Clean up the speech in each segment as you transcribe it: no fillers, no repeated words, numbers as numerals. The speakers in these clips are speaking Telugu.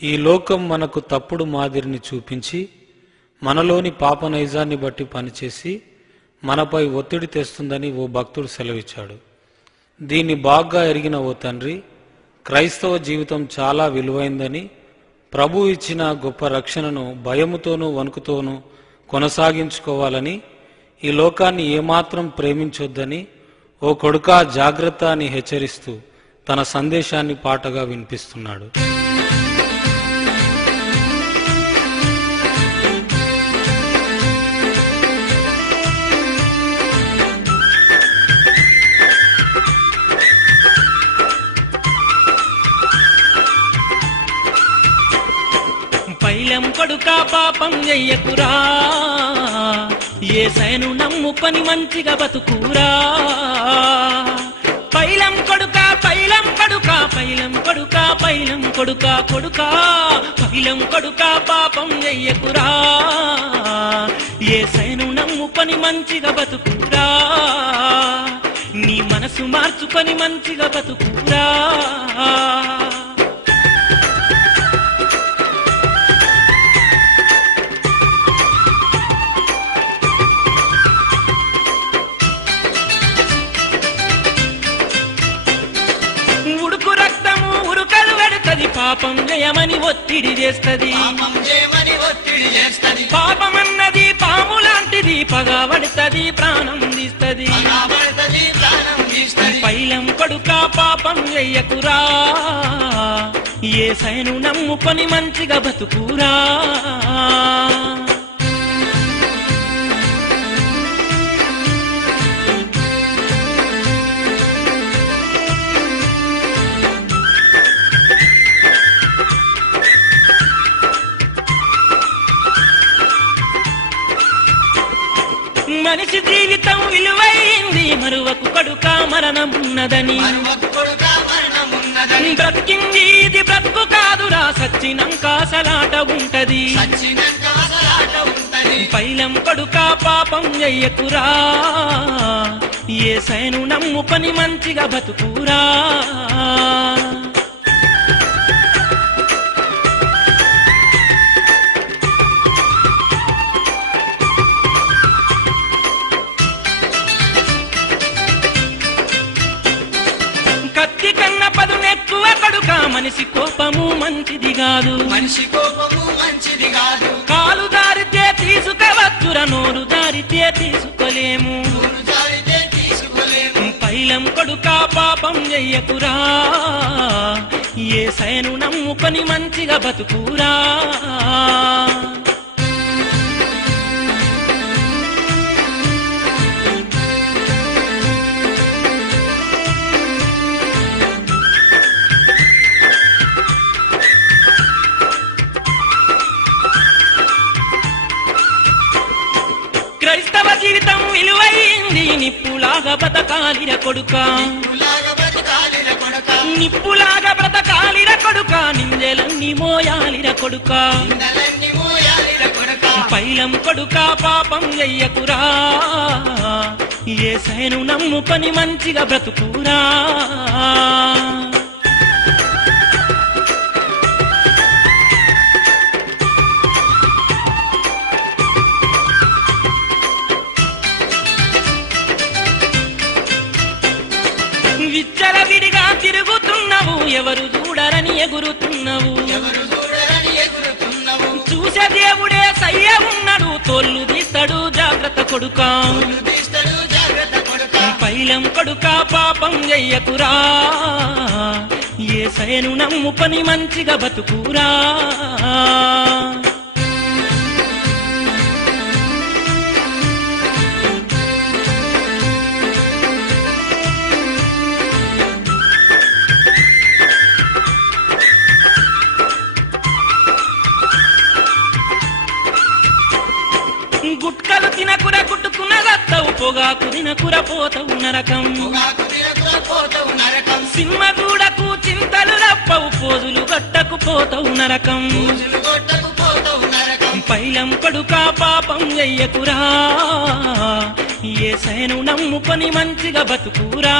ఈ లోకం మనకు తప్పుడు మాదిరిని చూపించి మనలోని పాప నైజాన్ని బట్టి పనిచేసి మనపై ఒత్తిడి తెస్తుందని ఓ భక్తుడు సెలవిచ్చాడు. దీన్ని బాగా ఎరిగిన ఓ తండ్రి క్రైస్తవ జీవితం చాలా విలువైందని, ప్రభు ఇచ్చిన గొప్ప రక్షణను భయముతోనూ వణుకుతోనూ కొనసాగించుకోవాలని, ఈ లోకాన్ని ఏమాత్రం ప్రేమించొద్దని ఓ కొడుకా జాగ్రత్త అని హెచ్చరిస్తూ తన సందేశాన్ని పాటగా వినిపిస్తున్నాడు. పైలం కొడుకా పాపం చెయ్యకురా, యేసయ్యను నమ్ముకొని మంచిగా బతుకురా. పైలం కొడుకా పైలం కొడుకా పైలం కొడుకా పైలం కొడుకా కొడుకా పైలం కొడుకా పాపం చెయ్యకురా, యేసయ్యను నమ్ముకొని మంచిగా బతుకురా. నీ మనసు మార్చుకొని మంచిగా బతుకురా. పాపం జయమని ఒత్తిడి చేస్తది, పాపమన్నది పాము లాంటిది, పగబడుతుంది ప్రాణం తీస్తది. పైలం కొడుకా పాపం చెయ్యకురా, యేసయ్యను నమ్ముకొని మంచిగా బతుకురా. మనిషి జీవితం విలువైంది, మరువకు కొడుకా మరణం ఉన్నదని. బ్రతికింది ఇది బ్రతుకు కాదురా, సచ్చినంక సలాట ఉంటది. పైలం కొడుకా పాపం చెయ్యకురా, యేసయ్యను నమ్ముకొని మంచిగా బతుకురా. కత్తి కన్న పదునెక్కువ కొడుకా, మనిషి కోపము మంచిది కాదు, కాలు దారితే తీసుకవచ్చురా, నోరు దారితే తీసుకోలేము. పైలం కొడుకా పాపం చెయ్యకురా, యేసయ్యను నమ్ముకొని మంచిగా బతుకురా. క్రైస్తవ జీవితం విలువైంది, నిప్పులాగా బతకాలిర కొడుకా, నిప్పులాగా బ్రతకాలిర కొడుకా, నిందెలన్నీ మోయాలిర కొడుకా. పైలం కొడుకా పాపం చెయ్యకురా, యేసయ్యను నమ్ముకొని మంచిగా బ్రతుకురా. విచ్చల విడిగా తిరుగుతున్నావు, ఎవరు చూడరని ఎగురుతున్నావు. చూసే దేవుడే సయ్య ఉన్నాడు, తోళ్ళు తీస్తాడు జాగ్రత్త కొడుకా. పైలం కొడుకా పాపం చెయ్యకురా, యేసయ్యను నమ్ముకొని మంచిగా బతుకురా. గుట్కలు తినకుర గుట్టుకున్న రత్తవు, పొగాకు తినకుర పోతవు నరకం. సినిమా చూడకు చింతలు రప్పవు, పోజులు గట్టకు పోతవు నరకం. పైలం కొడుకా పాపం చెయ్యకురా, యేసయ్యను నమ్ముకొని మంచిగా బతుకురా.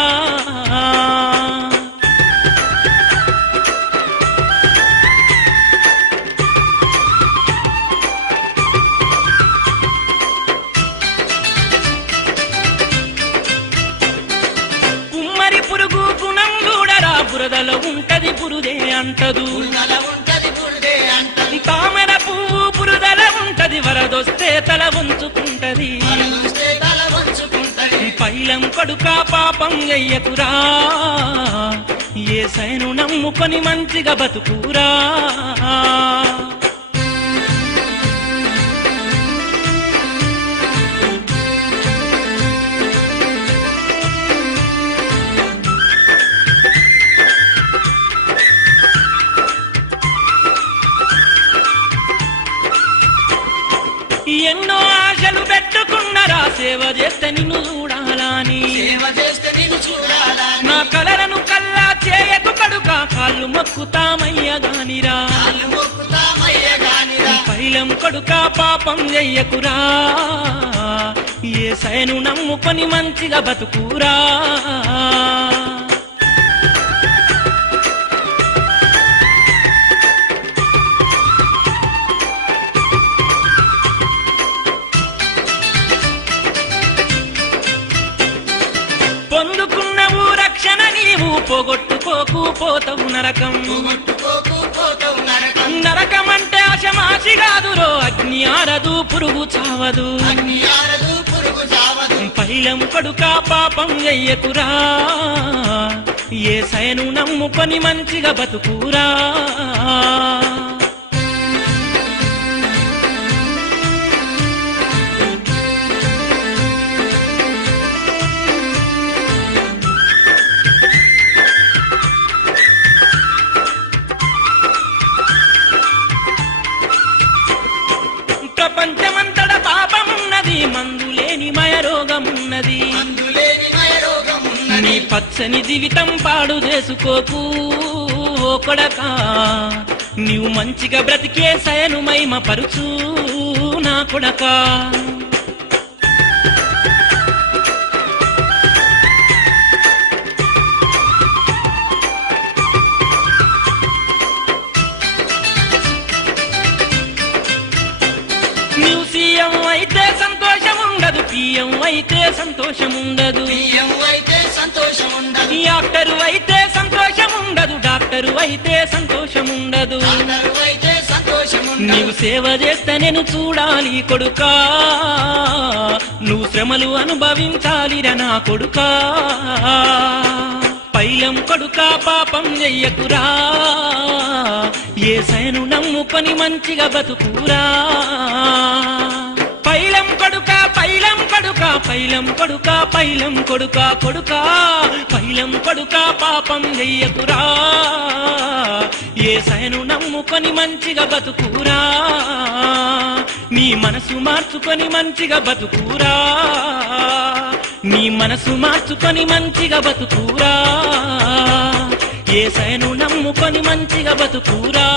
అంటదు, తామర పువ్వు బురదల ఉంటది, వరదొస్తే తల వంచుకుంటది. పైలం కొడుకా పాపం చెయ్యకురా, యేసయ్యను నమ్ముకొని మంచిగా బతుకురా. ఎన్నో ఆశలు పెట్టుకున్నరా, సేవ చేస్తే నిన్ను చూడాలని, నా కలలను కల్లా చేయకు కడుకా, కాళ్ళు మొక్కుతామయ్యగానిరా. పైలం కొడుకా పాపం చెయ్యకురా, యేసయ్యను నమ్ముకొని మంచిగా బతుకురా. పొందుకున్నవు రక్షణ నీవు, పోగొట్టుకోకు పోతవు నరకం. నరకమంటే ఆశమాసి కాదురో, అగ్ని ఆరదు పురుగు చావదు. పైలం కొడుకా పాపం చెయ్యకురా, యేసయ్యను నమ్ముకొని మంచిగా బతుకురా. ప్రపంచమంతట పాపమున్నది, మందులేని మయరోగమున్నది. నీ పచ్చని జీవితం పాడు చేసుకోకు ఓ కొడకా, నీవు మంచిగా బ్రతికే యేసయ్యను మహిమ పరుచు నా కొడకా. నీవు సీఎం అయితే సంతోషం ఉండదు, పిఎం అయితే సంతోషం ఉండదు. యాక్టరు అయితే సంతోషం ఉండదు, డాక్టరు అయితే సంతోషం ఉండదు. నీవు సేవ చేస్తే నేను చూడాలి కొడుకా, నువ్వు శ్రమలు అనుభవించాలిరా నా కొడుకా. పైలం కొడుకా పాపం చెయ్యకురా, యేసయ్యను నమ్ముకొని మంచిగా బతుకురా. పైలం కొడుకా పైలం కొడుకా, పైలం కొడుకా పైలం కొడుకా కొడుకా, పైలం కొడుకా పాపం చెయ్యకురా, యేసయ్యను నమ్ముకొని మంచిగా బతుకురా. నీ మనసు మార్చుకొని మంచిగా బతుకురా, నీ మనసు మార్చుకొని మంచిగా బతుకురా. యేసయ్యను నమ్ముకొని మంచిగా బతుకురా.